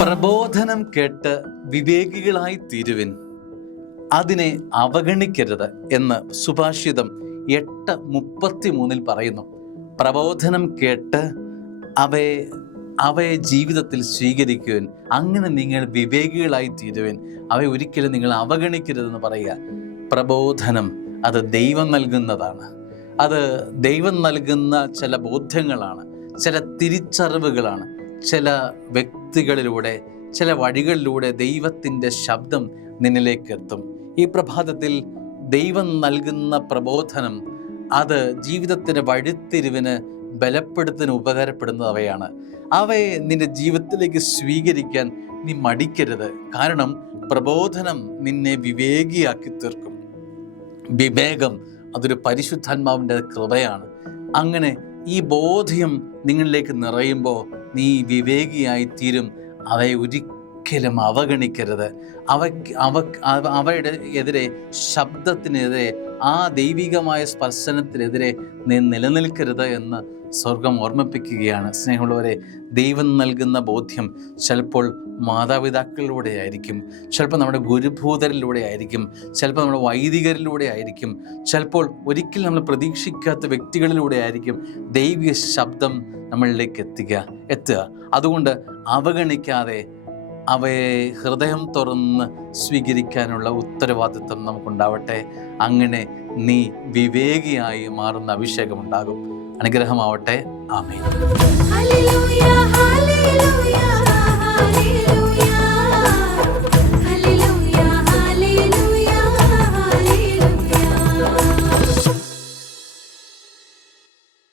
പ്രബോധനം കേട്ട് വിവേകികളായി തീരുവിൻ, അതിനെ അവഗണിക്കരുത് എന്ന് സുഭാഷിതം 8:33 പറയുന്നു. പ്രബോധനം കേട്ട് അവയെ ജീവിതത്തിൽ സ്വീകരിക്കുവിൻ, അങ്ങനെ നിങ്ങൾ വിവേകികളായി തീരുവിൻ, അവയെ ഒരിക്കലും നിങ്ങൾ അവഗണിക്കരുതെന്ന് പറയുക. പ്രബോധനം അത് ദൈവം നൽകുന്നതാണ്. അത് ദൈവം നൽകുന്ന ചില ബോധ്യങ്ങളാണ്, ചില തിരിച്ചറിവുകളാണ്. ചില വ്യക്തികളിലൂടെ, ചില വഴികളിലൂടെ ദൈവത്തിൻ്റെ ശബ്ദം നിന്നിലേക്ക് എത്തും. ഈ പ്രഭാതത്തിൽ ദൈവം നൽകുന്ന പ്രബോധനം അത് ജീവിതത്തിൻ്റെ വഴിത്തിരിവിന് ബലപ്പെടുത്തിന് ഉപകാരപ്പെടുന്നവയാണ്. അവയെ നിന്റെ ജീവിതത്തിലേക്ക് സ്വീകരിക്കാൻ നീ മടിക്കരുത്. കാരണം പ്രബോധനം നിന്നെ വിവേകിയാക്കി തീർക്കും. വിവേകം അതൊരു പരിശുദ്ധാത്മാവിൻ്റെ കൃപയാണ്. അങ്ങനെ ഈ ബോധ്യം നിങ്ങളിലേക്ക് നിറയുമ്പോൾ നീ വിവേകിയായി തീരും. അവയെ ഒരിക്കലും അവഗണിക്കരുത്. അവയുടെ എതിരെ, ശബ്ദത്തിനെതിരെ, ആ ദൈവികമായ സ്പർശനത്തിനെതിരെ നീ നിലനിൽക്കരുത് എന്ന് സ്വർഗം ഓർമ്മിപ്പിക്കുകയാണ്. സ്നേഹമുള്ളവരെ, ദൈവം നൽകുന്ന ബോധ്യം ചിലപ്പോൾ മാതാപിതാക്കളിലൂടെ ആയിരിക്കും, ചിലപ്പോൾ നമ്മുടെ ഗുരുഭൂതരിലൂടെ ആയിരിക്കും, ചിലപ്പോൾ നമ്മുടെ വൈദികരിലൂടെ ആയിരിക്കും, ചിലപ്പോൾ ഒരിക്കലും നമ്മൾ പ്രതീക്ഷിക്കാത്ത വ്യക്തികളിലൂടെ ആയിരിക്കും ദൈവിക ശബ്ദം നമ്മളിലേക്ക് എത്തുക. അതുകൊണ്ട് അവഗണിക്കാതെ അവയെ ഹൃദയം തുറന്ന് സ്വീകരിക്കാനുള്ള ഉത്തരവാദിത്വം നമുക്കുണ്ടാവട്ടെ. അങ്ങനെ നീ വിവേകിയായി മാറുന്ന അഭിഷേകം ഉണ്ടാകും. അനുഗ്രഹമാവട്ടെ. ആമേൻ.